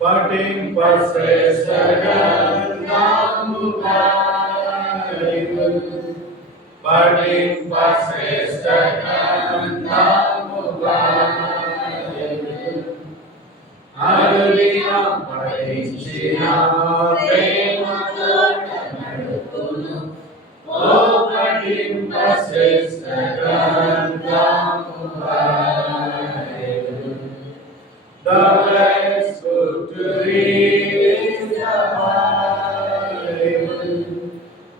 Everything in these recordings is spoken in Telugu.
పఠింపశ్రేష్టగ్రంథముగా పఠింపశ్రేష్టగ్రంథముగా అనుదినం పఠించిన ప్రేమతో నడుపును ఓ పఠింపశ్రేష్టగ్రంథముగా. The best book to read is the Bible.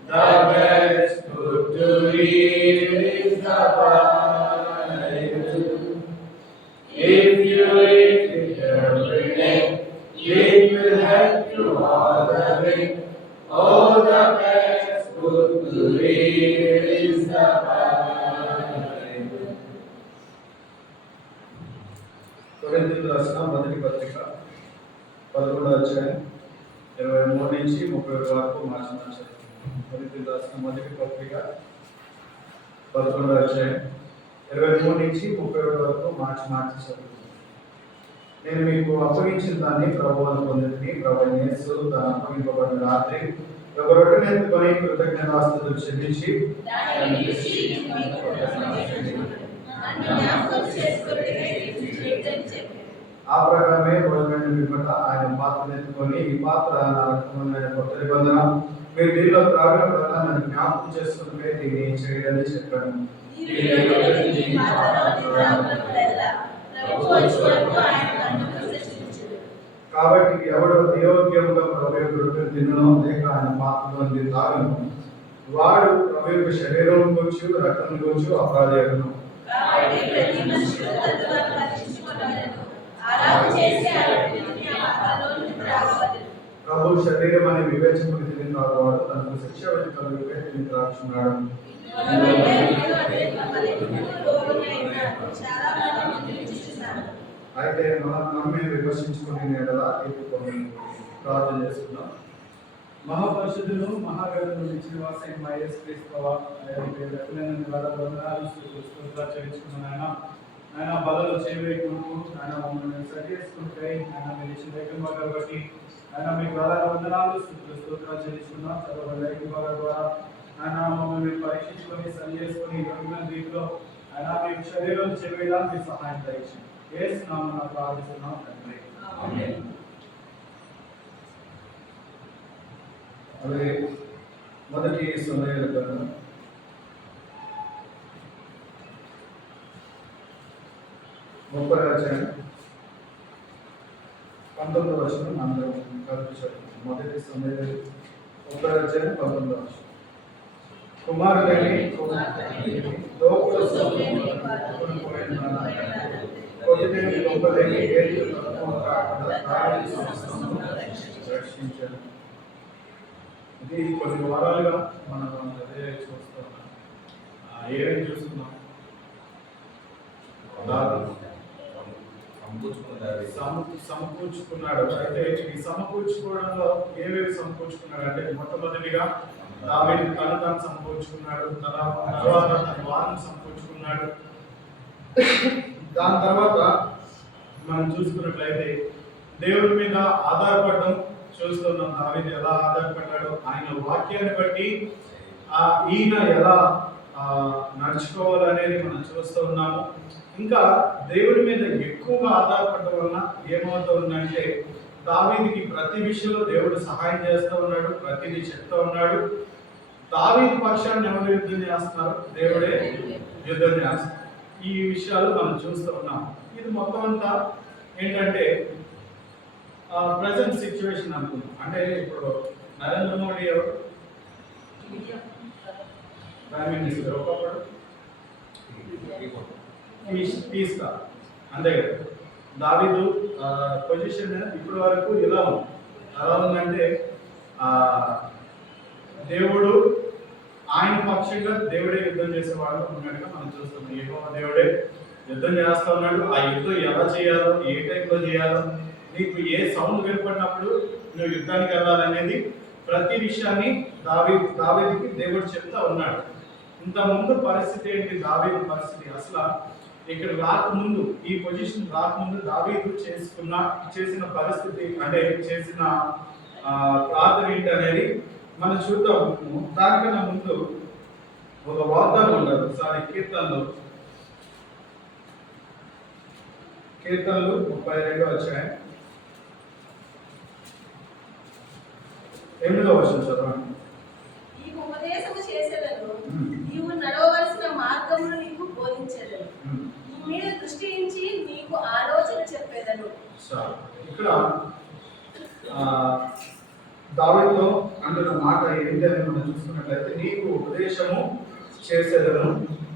The best book to read is the Bible. If you read it every day, it will help you all the way. Oh, the best book to read is the Bible. కొరింథీయులకు రాసిన మొదటి పత్రిక 11వ అధ్యాయం 23 నుంచి 30 వరకు మార్చి. కొరింథీయులకు రాసిన మొదటి పత్రిక 11వ అధ్యాయం 23 నుంచి 30 వరకు మార్చి చదువుతుంది. నేను మీకు అప్పగించిన దాన్ని ప్రభువును పొందింది. ప్రభువైన యేసు తాను అప్పగింపబడిన రాత్రి ఒక రొట్టెను ఎత్తుకొని కృతజ్ఞతాస్తుతులు చెల్లించి ఆ ప్రకారమే భోజనం పిమ్మట ఆయన పాత్రను ఎత్తుకొని, ఈ పాత్ర నా రక్తమైన కొత్త నిబంధన, మీరు దీనిలో త్రాగినప్పుడల్లా నన్ను జ్ఞాపకం చేసుకుంటే దీన్ని చేయడని చెప్పాను. కాబట్టి ఎవడు అయోగ్యముగా ప్రభు యొక్క రొట్టెను తినను లేక ఆయన పాత్రలో తాగను వాడు ప్రభు యొక్క శరీరం గురించి రక్తం గురించి అపరాధి అగును. ప్రభు శరీరం అనే వివేచకుడు తిని వాడు తనకు శిక్ష వచ్చి కలిగితే తిని త్రాగుచున్నాడు. అయితే మనం నమ్మే విమర్శించుకుని ఎడల తీర్పుకొని ప్రార్థన చేసుకుందాం. మహాపరిషుద్ధులు మహాగణులు నిశ్చివాసైన మా యేసు క్రీస్తువా, చెల్లించుకున్నాను ఆయన బలలో చేయవేయకుండా ఆయన మమ్మల్ని సరి చేసుకుంటే ఆయన మీరు ఇచ్చిన లేఖన కాబట్టి ఆయన మీకు వేల వందనాలు స్తోత్రాలు చెల్లించుకున్నాం. చదవబడిన లేఖన ద్వారా ఆయన మమ్మల్ని పరీక్షించుకొని సరి చేసుకొని యోగ్యమైన రీతిలో ఆయన మీకు శరీరం చేయవేలా మీ సహాయం దయచేయండి. యేసు నామమున ప్రార్థిస్తున్నాం తండ్రి, ఆమేన్. అదే మొదటి సమయాల గ్రంథం 30వ అధ్యాయం 19వ వచనం అందరం కలిపి చదువుతాం. మొదటి సమయాలు 30వ అధ్యాయం 19వ వచనం. కుమారుడని లోకుల కొద్దిదేవి గొప్పదేవి ఏది రక్షించారు. ఇది కొన్ని వారాలుగా మనం అదే చూస్తున్నాం. ఏమేమి చూస్తున్నాం? సమకూర్చుకున్నాడు. అయితే ఈ సమకూర్చుకోవడంలో ఏవేవి సమకూర్చుకున్నాడు అంటే, మొట్టమొదటిగా దావీదు తను సమకూర్చుకున్నాడు, తర్వాత తన వారిని సమకూర్చుకున్నాడు. దాని తర్వాత మనం చూసుకున్నట్లయితే దేవుడి మీద ఆధారపడడం చూస్తున్నాం. దావీదు ఎలా ఆధారపడ్డాడో ఆయన వాక్యాన్ని బట్టి ఈయన ఎలా నడుచుకోవాలనేది మనం చూస్తూ ఉన్నాము. ఇంకా దేవుడి మీద ఎక్కువగా ఆధారపడడం వలన ఏమవుతుందంటే, దావీదుకి ప్రతి విషయంలో దేవుడు సహాయం చేస్తూ ఉన్నాడు, ప్రతిదీ చెప్తూ ఉన్నాడు. దావీదు పక్షాన్ని ఎవరు యుద్ధం చేస్తున్నారు? దేవుడే యుద్ధం చేస్తారు. ఈ విషయాలు మనం చూస్తూ ఉన్నాం. ఇది మొత్తం అంతా ఏంటంటే ప్రజెంట్ సిచ్యువేషన్ అనుకుందాం. అంటే ఇప్పుడు నరేంద్ర మోడీ ఎవరు? Prime minister. ఒకప్పుడు తీస్తా అంతే కదా. దావీదు పొజిషన్ ఇప్పటి వరకు ఎలా ఉందంటే, దేవుడు ఆయన పక్షంగా దేవుడే యుద్ధం చేసేవాడు ఉన్నట్టుగా మనం చూస్తున్నాం. యెహోవా దేవుడే యుద్ధం చేస్తా ఉన్నాడు. ఆ యుద్ధం ఎలా చేయాలో, ఏ టైంలో చేయాలో, నీకు ఏ సౌండ్ వినపడినప్పుడు నువ్వు యుద్ధానికి వెళ్ళాలనేది ప్రతి విషయాన్ని దావీదుకి దేవుడు చెప్తా ఉన్నాడు. ఇంత ముందు పరిస్థితి ఏంటి? దావీదు పరిస్థితి అసలు ఇక్కడ రాకముందు, ఈ పొజిషన్ రాకముందు దావీదు చేసిన పరిస్థితి అంటే చేసిన ప్రార్థన ఏంటి అనేది మనం చూద్దాము. దానికన్నా ముందు ఒక వాగ్దానం ఉండదు. ఒకసారి కీర్తనలు 32 వచ్చాయి. 8వ వచనం చదవండి. నీకు ఉపదేశము చేసేదను, నీవు నడవవలసిన మార్గమును నీకు బోధించేదను, నీ మీద దృష్టి ఉంచి నీకు ఆలోచన చెప్పేదను. ఇక్కడ దావీదుతో అంటున్న మాట ఏంటి అని మనం చూసుకున్నట్లయితే, నీకు ఉపదేశము చేసేదను,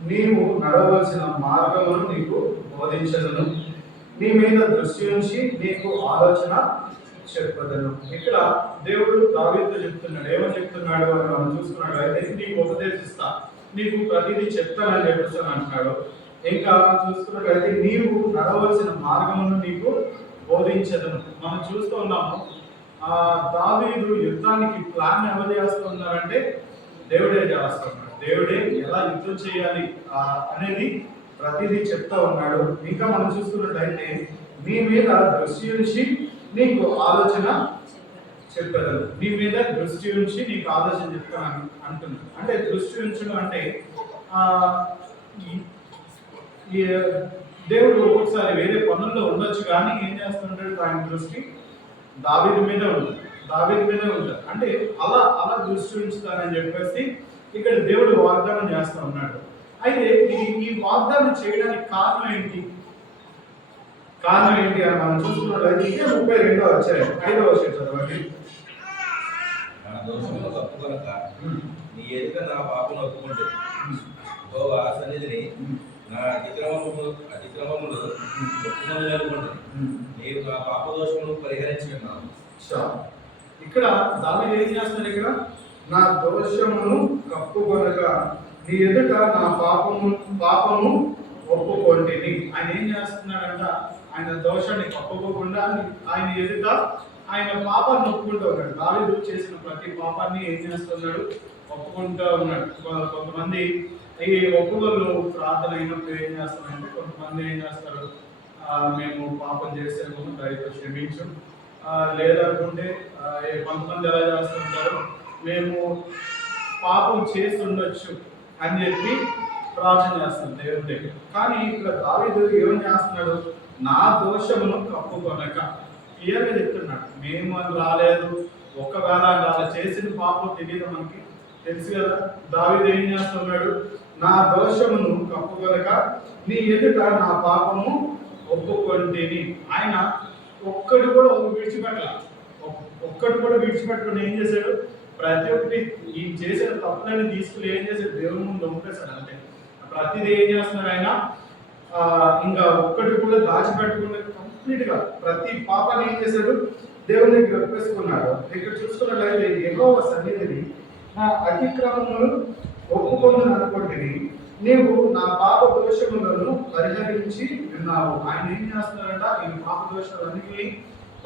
నీవు నడవలసిన మార్గమును నీకు బోధించదను, నీ మీద దృష్టి ఉంచి నీకు ఆలోచన చెప్పదను. ఇక్కడ దేవుడు దావీదుతో చెప్తున్నాడు. ఏమని చెప్తున్నాడు అని మనం చూసుకున్నట్లయితే, నీకు ఉపదేశిస్తా, నీకు ప్రతిదీ చెప్తానని చెప్పేసి అంటున్నాడు. ఇంకా చూసుకున్నట్లయితే, నీవు నడవలసిన మార్గమును నీకు బోధించదను. మనం చూస్తూ ఉన్నాము, దావీదు యుద్ధానికి ప్లాన్ ఎవరు చేస్తున్నారంటే దేవుడే చేస్తున్నాడు. దేవుడే ఎలా యుద్ధం చేయాలి అనేది ప్రతిదీ చెప్తా ఉన్నాడు. ఇంకా మనం చూసుకున్నట్లయితే, నీ మీద దృష్టి ఉంచి నీకు ఆలోచన చెప్పారు. నీ మీద దృష్టి ఉంచి నీకు ఆలోచన చెప్తాను అంటున్నాడు. అంటే దృష్టి ఉంచడం అంటే దేవుడు ఒక్కొక్కసారి వేరే పనుల్లో ఉండొచ్చు, కానీ ఏం చేస్తుంటాడు, ఆయన దృష్టి దావీదు మీద ఉంటుంది. అంటే అలా దృష్టి ఉంచుతానని చెప్పేసి ఇక్కడ దేవుడు వాగ్దానం చేస్తూ ఉన్నాడు. అయితే ఈ వాగ్దానం చేయడానికి కారణం ఏంటి అని మనం చూసుకున్నట్లయితే, ఇదే 32వ అధ్యాయం 5వ వచనం చదవండి. నా దోషములు తప్పుకొనక నీ ఎదుట నా పాపను ఒప్పుకుంటే, యెహోవా సన్నిధిని నా అతిక్రమములు ఒప్పుకొనగలుగుకుంటే, నీవు నా పాప దోషమును పరిహరించుకున్నాను. ఇక్కడ దావీదు ఏం చేస్తున్నాడు? ఇక్కడ నా దోషమును కప్పుకొనక నీ ఎదుట నా పాపము ఒప్పుకొంటిని. ఆయన ఏం చేస్తున్నాడంట? ఆయన దోషాన్ని కప్పుకోకుండా ఆయన ఎదుట ఆయన పాపాన్ని ఒప్పుకుంటూ ఉన్నాడు. దావీదు చేసిన ప్రతి పాపాన్ని ఏం చేస్తున్నాడు? ఒప్పుకుంటూ ఉన్నాడు. కొంతమంది ఈ ఒప్పుకోలు ప్రార్థన అయినప్పుడు ఏం చేస్తారంటే, కొంతమంది ఏం చేస్తారు, మేము పాపం చేసాము దయతో క్షమించు, లేదనుకుంటే కొంతమంది ఎలా చేస్తుంటారు, మేము పాపం చేసి ఉండొచ్చు అని చెప్పి ప్రార్థన చేస్తాం దేవుడి దగ్గర. కానీ ఇక్కడ దావీదు ఏమని చేస్తున్నాడు? నా దోషమును కప్పుకొనక క్లియర్గా చెప్తున్నాడు. మేము అని రాలేదు, ఒకవేళ అలా చేసిన పాపం తెలియదు, మనకి తెలుసు కదా. దావీదు ఏం చేస్తున్నాడు? నా దోషమును కప్పుకొనక నీ ఎదుట నా పాపము ఒప్పుకొంటిని. ఆయన ఒక్కటి కూడా విడిచిపెట్టకుండా ఏం చేశాడు? ప్రతి ఒక్కటి ఈ చేసిన తప్పులని తీసుకుని ఏం చేశాడు? దేవుని ముందు ఒప్పేశాడు. అంటే ప్రతిదీ ఏం చేస్తున్నాడు ఆయన? ఇంకా ఒక్కటి కూడా దాచిపెట్టకుండా కంప్లీట్ గా ప్రతి పాపాన్ని ఏం చేశాడు? దేవుని దగ్గర ఒప్పేసుకున్నాడు. ఇక్కడ చూసుకున్నట్లయితే, యెహోవా సన్నిధిని నా అతిక్రమములు ఒప్పుకొందును అనుకుంటుని, నీవు నా పాప దోషములను పరిహరించి విన్నావు. ఆయన ఏం చేస్తున్నాడంట? ఈ పాప దోషాలన్నిటినీ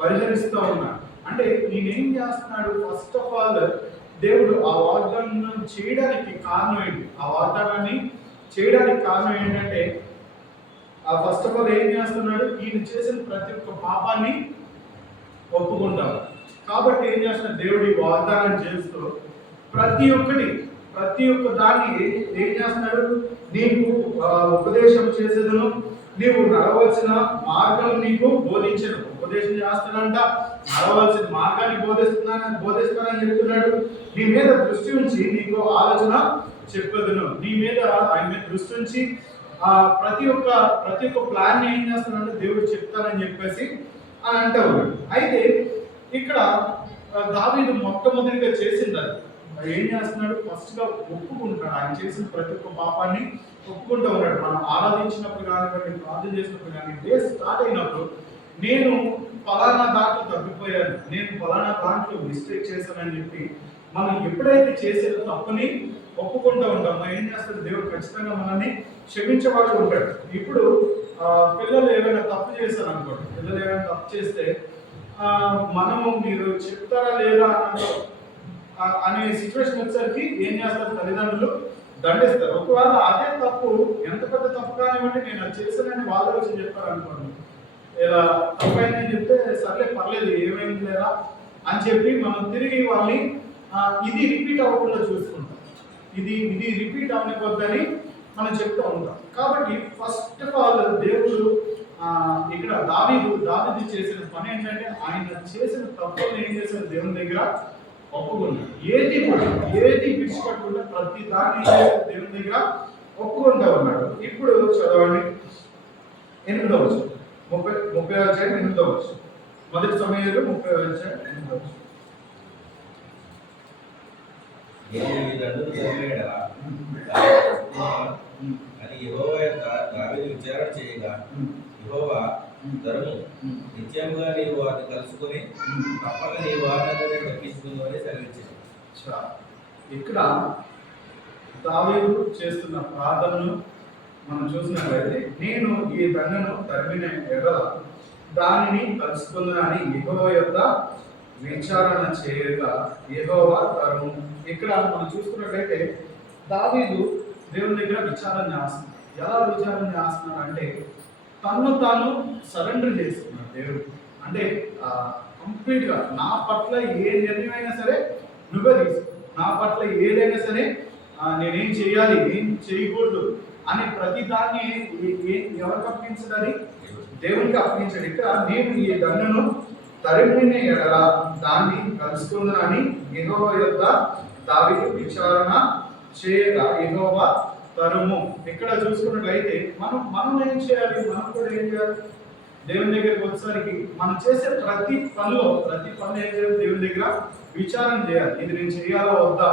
పరిహరిస్తూ ఉన్నాడు. అంటే నేనేం చేస్తున్నాడు? ఫస్ట్ ఆఫ్ ఆల్ దేవుడు ఆ వాగ్దానం చేయడానికి కారణం ఏంటి? ఆ వాగ్దానాన్ని చేయడానికి కారణం ఏంటంటే, ఫస్ట్ ఆఫ్ ఆల్ ఏం చేస్తున్నాడు? ఈయన చేసిన ప్రతి ఒక్క పాపాన్ని ఒప్పుకుంటాడు. కాబట్టి ఏం చేస్తున్నాడు? దేవుడు ఈ వాగ్దానం చేస్తూ ప్రతి ఒక్క దాన్ని ఏం చేస్తున్నాడు? నీకు ఉపదేశం చేసేదను, నీవు నడవలసిన మార్గం నీకు బోధించను. ఉపదేశం చేస్తాడంట, నడవలసిన మార్గాన్ని బోధిస్తానని చెప్తున్నాడు. నీ మీద దృష్టి ఉంచి నీకు ఆలోచన చెప్పదును. నీ మీద ఆయన మీద దృష్టి ఉంచి ప్రతి ఒక్క ప్లాన్ ఏం చేస్తున్నాడు? దేవుడు చెప్తానని చెప్పేసి అని అంటూ ఉన్నాడు. అయితే ఇక్కడ దావీదు మొట్టమొదటిగా చేసింది ఏం చేస్తున్నాడు? ఫస్ట్ గా ఒప్పుకుంటాడు. ఆయన చేసిన ప్రతి ఒక్క పాపాన్ని ఒప్పుకుంటూ ఉన్నాడు. మనం ఆరాధించినప్పుడు కానివ్వండి, ప్రార్థన చేసినప్పుడు కానీ, డే స్టార్ట్ అయినప్పుడు నేను ఫలానా దాంట్లో తప్పిపోయాను, నేను ఫలానా దాంట్లో మిస్టేక్ చేశానని చెప్పి మనం ఎప్పుడైతే చేసే తప్పుని ఒప్పుకుంటూ ఉంటామో ఏం చేస్తాడు? దేవుడు ఖచ్చితంగా మనల్ని క్షమించేవాడు ఉంటాడు. ఇప్పుడు పిల్లలు ఏమైనా తప్పు చేశారు అనుకోండి, పిల్లలు ఏమైనా తప్పు చేస్తే మనము మీరు చెప్తారా లేదా అనే సిచ్యువేషన్ వచ్చేసరికి ఏం చేస్తారు? తల్లిదండ్రులు దండిస్తారు. ఒకవేళ అదే తప్పు ఎంత పెద్ద తప్పు కానివ్వండి, నేను అది చేశానని వాళ్ళు వచ్చి చెప్పారు అనుకోండి, ఇలా తప్పైందని చెప్తే సర్లే పర్లేదు ఏమైంది లేదా అని చెప్పి మనం తిరిగి వాళ్ళని ఇది రిపీట్ అవ్వకుండా చూసుకుంటాం. ఇది రిపీట్ అవ్వనివ్వద్దని మనం చెప్తూ ఉంటాం. కాబట్టి ఫస్ట్ ఆఫ్ ఆల్ దేవుడు ఇక్కడ దావీదు చేసిన పని ఏంటంటే, ఆయన చేసిన తప్పులను ఏం చేశారు, దేవుని దగ్గర ఒప్పుకున్నాడు. ఏది విడిచిపెట్టకుండా ప్రతి దాన్ని దేవుని దగ్గర ఒప్పుకుంటూ ఉన్నాడు. ఇప్పుడు చదవండి 8వ వచనం, 30వ అధ్యాయం 8వ వచనం. మొదటి సమయంలో 30వ అధ్యాయం 8వ వచనం. అని యెహోవా యొక్క దావీదు విచారణ చేయగా, యెహోవా ధర్మము నిత్యముగా నీవు వారిని కలుసుకొని తప్పక నీ వారిని దక్కించుకుందామని సెలవించాడు. ఇక్కడ దావీదు చేస్తున్న ప్రార్థనను మనం చూసినట్లయితే, నేను ఈ దండను తరిమిన ఎడల దానిని కలుసుకుందని యెహోవా యొక్క విచారణ చేయగా యెహోవా ధర్మము. ఇక్కడ మనం చూసుకున్నట్లయితే దావీదు దేవుని దగ్గర విచారణ చేస్తున్నాడు. ఎలా విచారణ చేస్తున్నాడు అంటే, తను తాను సరెండర్ చేస్తున్నాడు దేవుడు. అంటే కంప్లీట్గా నా పట్ల ఏ నిర్ణయమైనా సరే నువ్వే తీసుకో, నా పట్ల ఏదైనా సరే నేనేం చేయాలి ఏం చేయకూడదు అని ప్రతి దాన్ని ఎవరికి అప్పగించాలి, దేవునికి అప్పగించాడు. ఇక్కడ నేను ఈ దండను తరిమిన ఎడల దాన్ని కలుసుకుందని యెహోవా యొక్క దావీదు విచారణ చేయగా యెహోవా తరుము. ఇక్కడ చూసుకున్నట్లయితే మనం ఏం చేయాలి, మనం కూడా ఏం చేయాలి, దేవుని దగ్గరికి వచ్చేసరికి మనం చేసే ప్రతి పనిలో ఏం చేయాలి, దేవుని దగ్గర విచారణ చేయాలి. ఇది నేను చేయాలా వద్దా,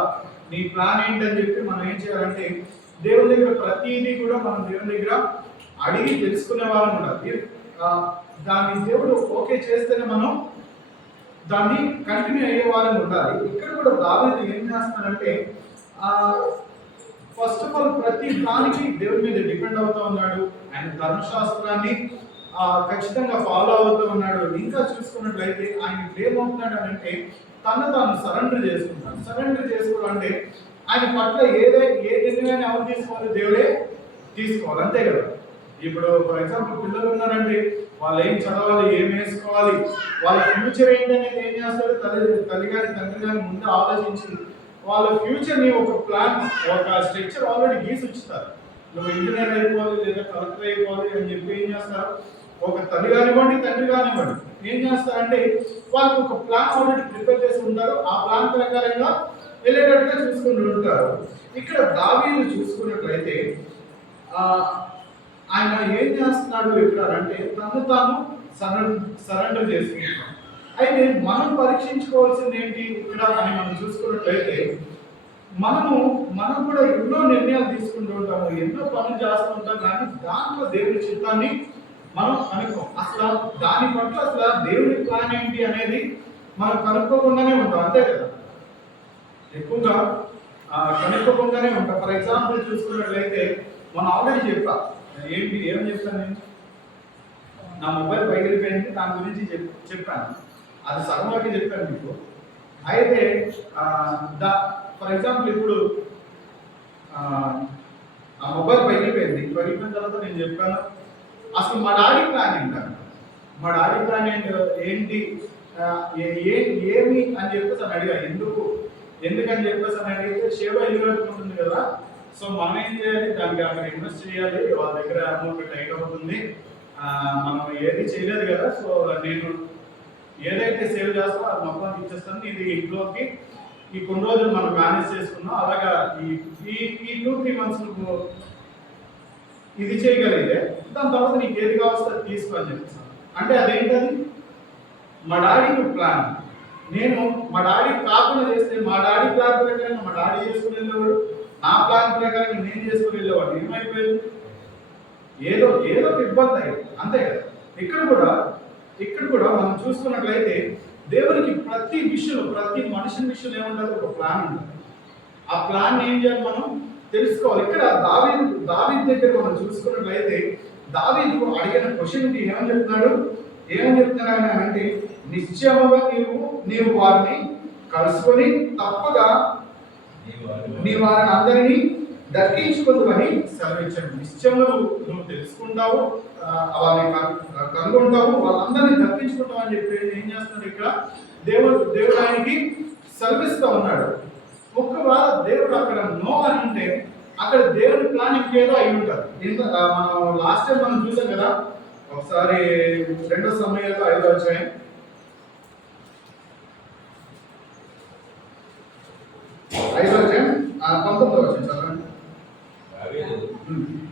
నీ ప్లాన్ ఏంటని చెప్పి మనం ఏం చేయాలంటే, దేవుని దగ్గర ప్రతిదీ కూడా మనం దేవుని దగ్గర అడిగి తెలుసుకునే వాళ్ళం ఉండాలి. దాన్ని దేవుడు ఓకే చేస్తేనే మనం దాన్ని కంటిన్యూ అయ్యే వాళ్ళని ఉండాలి. ఇక్కడ కూడా దావీదు ఏం చేస్తున్నాడంటే, ఫస్ట్ ఆఫ్ ఆల్ ప్రతి దానికి దేవుడి మీద డిపెండ్ అవుతూ ఉన్నాడు. ఆయన ధర్మశాస్త్రాన్ని ఖచ్చితంగా ఫాలో అవుతూ ఉన్నాడు. ఇంకా చూసుకున్నట్లయితే ఆయన ఏమవుతున్నాడు అంటే, తాను సరెండర్ చేసుకుంటాడు. సరెండర్ చేసుకోవడం అంటే ఆయన పట్ల ఏ నిర్ణయాన్ని ఎవరు తీసుకోవాలి, దేవుడే తీసుకోవాలి, అంతే కదా. ఇప్పుడు ఫర్ ఎగ్జాంపుల్ పిల్లలు ఉన్నారంటే, వాళ్ళు ఏం చదవాలి, ఏం వేసుకోవాలి, వాళ్ళ ఫ్యూచర్ ఏంటనేది ఏం చేస్తారు, తల్లి కానీ తండ్రి కానీ ముందు ఆలోచించి వాళ్ళ ఫ్యూచర్ని ఒక ప్లాన్, ఒక స్ట్రక్చర్ ఆల్రెడీ గీసి ఉంచుతారు. నువ్వు ఇంజనీర్ అయిపోవాలి లేదా కలెక్టర్ అయిపోవాలి అని చెప్పి ఏం చేస్తారు, ఒక తల్లి కానివ్వండి తండ్రి కానివ్వండి ఏం చేస్తారంటే వాళ్ళకి ఒక ప్లాన్ ఆల్రెడీ ప్రిపేర్ చేసి ఉంటారు. ఆ ప్లాన్ ప్రకారంగా వెళ్ళేటట్టుగా చూసుకుంటూ ఉంటారు. ఇక్కడ దావీదు చూసుకున్నట్లయితే ఆయన ఏం చేస్తున్నాడు ఇక్కడ అంటే, తాను సరెండర్ చేసుకుంటున్నాం. అయితే మనం పరీక్షించుకోవాల్సింది ఏంటి ఇక్కడ అని మనం చూసుకున్నట్లయితే, మనం కూడా ఎన్నో నిర్ణయాలు తీసుకుంటూ ఉంటాము, ఎన్నో పనులు చేస్తూ ఉంటాం, కానీ దాంట్లో దేవుని చిత్తాన్ని మనం కనుక్కోం. అసలు దాని పట్ల అసలు దేవుని ప్లాన్ ఏంటి అనేది మనం కనుక్కోకుండానే ఉంటాం, అంతే కదా. ఎక్కువగా కనుక్కోకుండానే ఉంటాం. ఫర్ ఎగ్జాంపుల్ చూసుకున్నట్లయితే మనం ఆల్రెడీ ఏం చెప్తాను నేను, నా మొబైల్ పగిలిపోయింది, దాని గురించి చెప్పాను. అది సగం వరకు చెప్పాను మీకు. అయితే ఫర్ ఎగ్జాంపుల్ ఇప్పుడు ఆ మొబైల్ పగిలిపోయిన తర్వాత నేను చెప్పాను, అసలు మా డాడీ ప్లాన్ ఏంటి ఏమి అని చెప్పేసి అని అడిగా. ఎందుకని చెప్పేసి అని అడిగితే, సేవ ఇల్లు కట్టుకుంటుంది కదా, సో మనం ఏం చేయాలి, దానికి అక్కడ ఇన్వెస్ట్ చేయాలి, వాళ్ళ దగ్గర అమౌంట్ టైట్ అవుతుంది, మనం ఏది చేయలేదు కదా, సో నేను ఏదైతే సేవ్ చేస్తామో అది మొత్తం ఇచ్చేస్తాను, ఇది ఇంట్లోకి ఈ కొన్ని రోజులు మనం మేనేజ్ చేసుకున్నాం, అలాగా ఈ 2-3 months నువ్వు ఇది చేయగలిగితే దాని తర్వాత నీకు ఏది కావస్తే అది తీసుకో అని చెప్తాను. అంటే అదేంటది, మా డాడీ ప్లాన్. నేను మా డాడీ కాకుండా చేస్తే, మా డాడీ ప్లాన్ ప్రకారం మా డాడీ చేసుకుని వెళ్ళేవాడు, నా ప్లాన్ ప్రకారం నేను చేసుకుని వెళ్ళేవాడు, ఏమైపోయింది, ఏదో ఒక ఇబ్బంది అయ్యింది, అంతే కదా. ఇక్కడ కూడా మనం చూసుకున్నట్లయితే దేవునికి ప్రతి విషయంలో, ప్రతి మనిషి విషయంలో ఏముంటుంది, ఒక ప్లాన్ ఉంటుంది. ఆ ప్లాన్ ఏం చేయాలి మనం తెలుసుకోవాలి. ఇక్కడ దావీదు దగ్గర మనం చూసుకున్నట్లయితే, దావీదు అడిగిన క్వశ్చన్కి ఏమని చెప్తున్నాడు అంటే, నిశ్చయముగా నీవు వారిని కలుసుకొని తప్పగా నీ వారిని అందరినీ దక్కించుకుందువని సెలవిచ్చాడు. నిశ్చయముగా నువ్వు తెలుసుకుంటావు, వాళ్ళని కనుగొంటావు, వాళ్ళందరినీ దక్కించుకుంటావు అని చెప్పి ఏం చేస్తున్నాడు ఇక్కడ దేవుడు ఆయనకి సెలవిస్తూ ఉన్నాడు. ఒకవేళ దేవుడు అక్కడ నో అని ఉంటే అక్కడ దేవుడి ప్లాన్ ఇంకేదో అయి ఉంటుంది. మనం లాస్ట్ టైం మనం చూసాం కదా, ఒకసారి 2 సమయాల్లో 5వ అధ్యాయం 19వ వచనం చదవండి. దావీదు,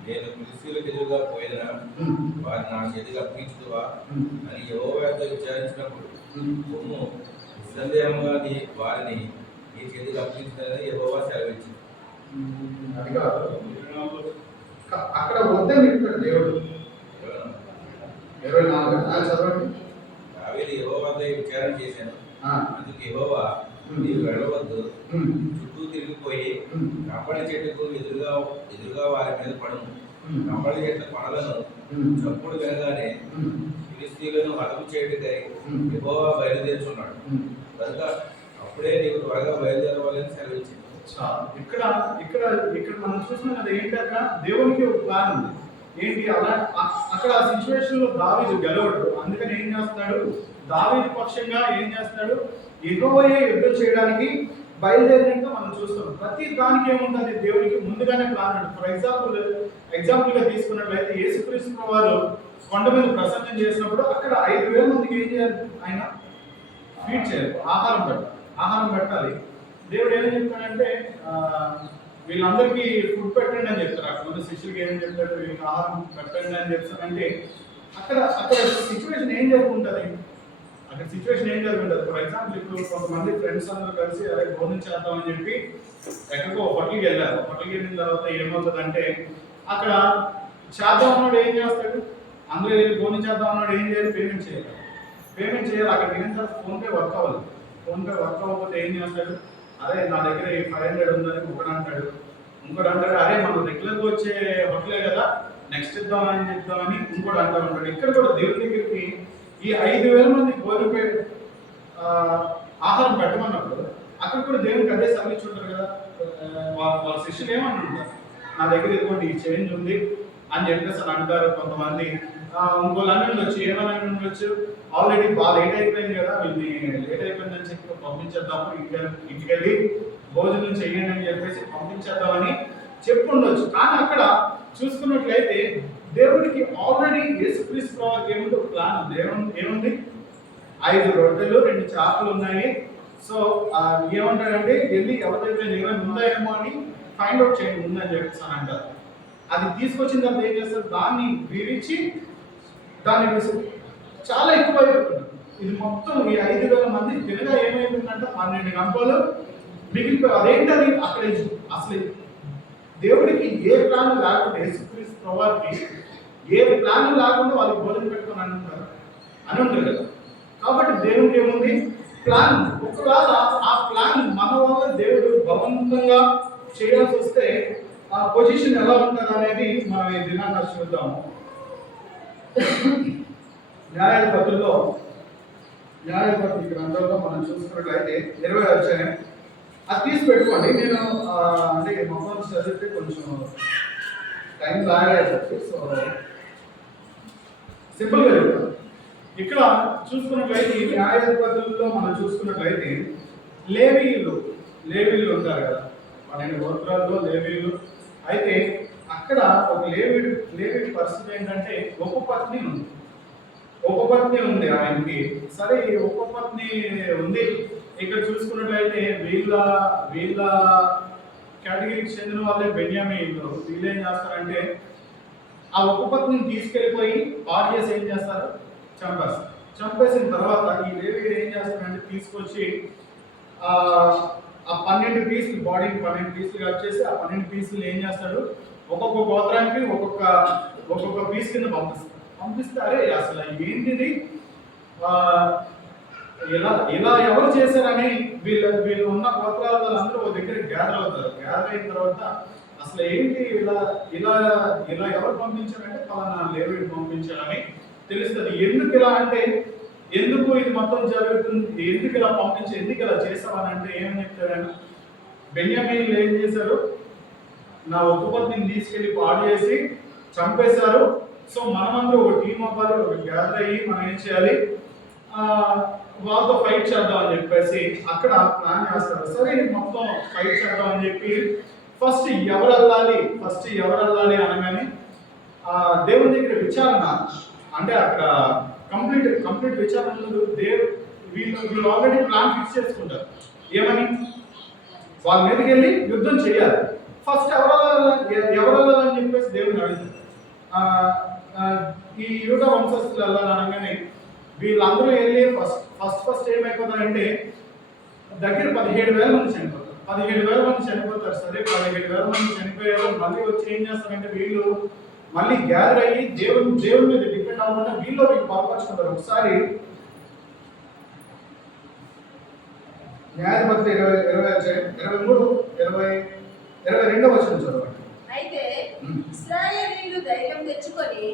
నేను ఫిలిష్తీయులకు ఎదురుగా పోయినా వారిని నా చేతికి అప్పగించుదువా అని యెహోవా యొద్ద విచారించినప్పుడు, పొమ్ము, నిస్సందేహంగా వారిని నీ చేతికి అప్పగించుతానని యెహోవా సెలవిచ్చింది. అది కాదు, అక్కడ వద్దని చెప్పాడు దేవుడు. 24 చదవండి. దావీదు యెహోవా వద్ద విచారణ చేశాను, అందుకు యెహోవా, నీవు వెళ్ళవద్దు, చుట్టూ తిరిగిపోయి కంపళి చెట్టుకు ఎదురుగా వారి మీద పడుము. కంపళి చెట్ల కొనలను చప్పుడు వినగానే ఫిలిష్తీయులను హతము చేయుటకై యెహోవా బయలుదేరుచున్నాడు కనుక అప్పుడే నీవు త్వరగా బయలుదేరవాలని సెలవిచ్చింది. ఇక్కడ ఇక్కడ ఇక్కడ మనం చూస్తున్నాం కదా, ఏంటి అక్కడ దేవునికి ఒక ప్లాన్ ఉంది. ఏంటి అలా అక్కడ ఆ సిచ్యువేషన్ లో దావీదు గెలవడు. అందుకని ఏం చేస్తున్నాడు, దావీదు పక్షంగా ఏం చేస్తున్నాడు, యెహోవాయే యుద్ధం చేయడానికి బయలుదేరినట్టు మనం చూస్తాం. ప్రతి దానికి ఏముంటుంది, దేవునికి ముందుగానే ప్లాన్ ఉంటుంది. ఫర్ ఎగ్జాంపుల్ గా తీసుకున్నట్లయితే యేసుక్రీస్తు వారు కొండ మీద ప్రసంగం చేసినప్పుడు అక్కడ 5,000 మందికి ఏం చేయాలి, ఆయన ఫీడ్ చేయాలి, ఆహారం పెట్టాలి. దేవుడు ఏమని చెప్తాడంటే వీళ్ళందరికీ ఫుడ్ పెట్టండి అని చెప్తారు. అక్కడ ఉన్న శిష్యులకి ఏమని చెప్తాడు, వీళ్ళకి ఆహారం పెట్టండి అని చెప్తానంటే అక్కడ సిచ్యువేషన్ ఏం జరుగుతుంటుంది, అక్కడ సిచ్యువేషన్ ఏం జరుగుతుంటుంది. ఫర్ ఎగ్జాంపుల్ ఇప్పుడు కొంతమంది ఫ్రెండ్స్ అందరూ కలిసి అదే భోజనం చేద్దామని చెప్పి ఎక్కడికో హోటల్కి వెళ్ళారు. హోటల్కి వెళ్ళిన తర్వాత ఏమవుతుందంటే అక్కడ చేద్దాం అన్నాడు ఏం చేస్తాడు, అందరూ వెళ్ళి భోజనం చేద్దాం అన్నాడు ఏం చేయాలి, పేమెంట్ చేయాలి. అక్కడ వెళ్ళిన తర్వాత ఫోన్పే వర్క్ అవ్వాలి. ఫోన్పే వర్క్ అవ్వకపోతే ఏం చేస్తాడు, అరే నా దగ్గర 500 ఉందని ఒకడు అంటాడు, ఇంకోటి అంటాడు అరే మనం రెగ్యులర్గా వచ్చే హోటలే కదా నెక్స్ట్ ఇద్దామని చెప్తామని ఇంకోటి అంటూ ఉంటాడు. ఇక్కడ కూడా దేవుడి దగ్గరికి ఈ 5,000 మంది భోజనం ఆహారం పెట్టమన్నప్పుడు అక్కడ కూడా దేవునికి అదే సర్వీస్ ఉంటారు కదా. వాళ్ళ శిష్యులు ఏమని ఉంటారు, నా దగ్గర ఇదిగోండి ఈ చేంజ్ ఉంది అని చెప్పేసి అని అంటారు. కొంతమంది ఇంకో లండన్ వచ్చి ఏమైనా ఉండొచ్చు, ఆల్రెడీ బాగా లేట్ అయిపోయింది కదా, వీళ్ళని లేట్ అయిపోయిందని చెప్పి పంపించేద్దాము, ఇంటికి వెళ్ళి భోజనం చెయ్యండి అని చెప్పేసి పంపించేద్దామని చెప్పి ఉండొచ్చు. కానీ అక్కడ చూసుకున్నట్లయితే దేవుడికి ఆల్రెడీ యేసుక్రీస్తు వారికి ఏముంది, ఒక ప్లాన్ ఉంది. ఏముంది 5 రొట్టెలు 2 చేపలు ఉన్నాయి. సో ఏమంటాడంటే వెళ్ళి ఎవరి దగ్గర ఏమైనా ఉందాయేమో అని ఫైండ్ అవుట్ చేయండి ఉందని చెప్పేసి అని అంటారు. అది తీసుకొచ్చిన తర్వాత ఏం చేస్తారు, దాన్ని విరిచి దాన్ని చాలా ఎక్కువ అయిపోతుంది. ఇది మొత్తం ఈ 5,000 మంది తినగా ఏమైందంటే 12 గంటలు మిగిలిపోయి అదేంటది అక్కడ అసలు దేవుడికి ఏ ప్లాన్ లేకుండా యేసుక్రీస్తు ప్రభువుకి ఏ ప్లాన్ లేకుండా వాళ్ళకి భోజనం పెట్టుకొని అని ఉంటారు కదా. కాబట్టి దేవుడికి ఏముంది ప్లాన్. ఒకవేళ ఆ ప్లాన్ మన వల్ల దేవుడు బలవంతంగా చేయాల్సి వస్తే ఆ పొజిషన్ ఎలా ఉంటుంది అనేది మనం ఈ దినాన్ని చూద్దాము. న్యాయాధిపతుల గ్రంథంలో మనం చూసుకున్నట్లయితే 20వ అధ్యాయం అది తీసి పెట్టుకోండి. నేను అంటే మొత్తం చదివితే కొంచెం టైం లాగా అయిపోతుంది. సో సింపుల్గా చెప్తాను. ఇక్కడ చూసుకున్నట్లయితే ఈ న్యాయాధిపతుల్లో మనం చూసుకున్నట్లయితే లేవీలు ఉంటారు కదా, 12 గోత్రాల్లో లేవీలు. అయితే అక్కడ ఒక లేవీ పరిస్థితి ఏంటంటే ఉపపత్ని ఉంది ఆయనకి. సరే ఈ ఉపపత్ని ఉంది. ఇక్కడ చూసుకున్నట్లయితే వీళ్ళ కేటగిరీకి చెందిన వాళ్ళే బెన్యామీన్లు. వీళ్ళు ఏం చేస్తారంటే ఆ ఉపపత్నిని తీసుకెళ్ళిపోయి పాడు చేసి ఏం చేస్తారు, చంపేసిన తర్వాత ఈ లేవీయుడు ఏం చేస్తారంటే తీసుకొచ్చి ఆ 12 పీసులు, బాడీకి 12 పీసులు కట్ చేసి ఆ 12 పీసులు ఏం చేస్తాడు, ఒక్కొక్క గోత్రానికి ఒక్కొక్క పీస్ కింద పంపిస్తారే. అసలు ఏంటిది ఇలా ఎవరు చేశారని వీళ్ళు ఉన్న గోత్రాల వాళ్ళందరూ ఒక దగ్గర గ్యాదర్ అవుతారు. గ్యాదర్ అయిన తర్వాత అసలు ఏంటి ఇలా ఎవరు పంపించారంటే పలానా లేవీయుడు పంపించారని తెలుస్తుంది. ఎందుకు ఇలా అంటే ఎందుకు ఇది మొత్తం జరుగుతుంది, ఎందుకు ఇలా ఎందుకు ఇలా చేసామని అంటే ఏమని చెప్తారైనా, బెన్యామీన్లు ఏం చేశారు, నా ఉపపత్నిని తీసుకెళ్లి పాడు చేసి చంపేశారు. సో మనమందరూ ఒక టీం అవ్వాలి, ఒక గ్యాదర్ అయ్యి మనం ఏం చేయాలి, వాళ్ళతో ఫైట్ చేద్దాం అని చెప్పేసి అక్కడ ప్లాన్ చేస్తారు. సరే మొత్తం ఫైట్ చేద్దాం అని చెప్పి ఫస్ట్ ఎవరు వెళ్ళాలి అనగానే దేవుని దగ్గర విచారణ, అంటే అక్కడ కంప్లీట్ విచారణ వీళ్ళు ఆల్రెడీ ప్లాన్ ఫిక్స్ చేసుకుంటారు. ఏమని? వాళ్ళ మీదకి వెళ్ళి యుద్ధం చేయాలి. ఫస్ట్ ఎవరు వెళ్ళాలని చెప్పేసి దేవుని అడుగుతారు. ఈ యూదా వంశస్థులు వెళ్ళాలనగానే వీళ్ళందరూ వెళ్ళి ఫస్ట్ ఏమైపోతారంటే దగ్గర 17,000 మంది చనిపోతారు. 17,000 మంది చనిపోతారు. సరే 17,000 మంది చనిపోయారు. మళ్ళీ వచ్చి ఏం చేస్తారంటే వీళ్ళు మళ్ళీ గ్యాదర్ అయ్యి దేవుని మీద డిపెండ్ అవ్వకుండా వీళ్ళు పాల్పంచుకుంటారు. ఒకసారి న్యాయపత్రి 22వ వచనం చదవండి. అయితే ఇశ్రాయేలీయులు ధైర్యం తెచ్చుకొని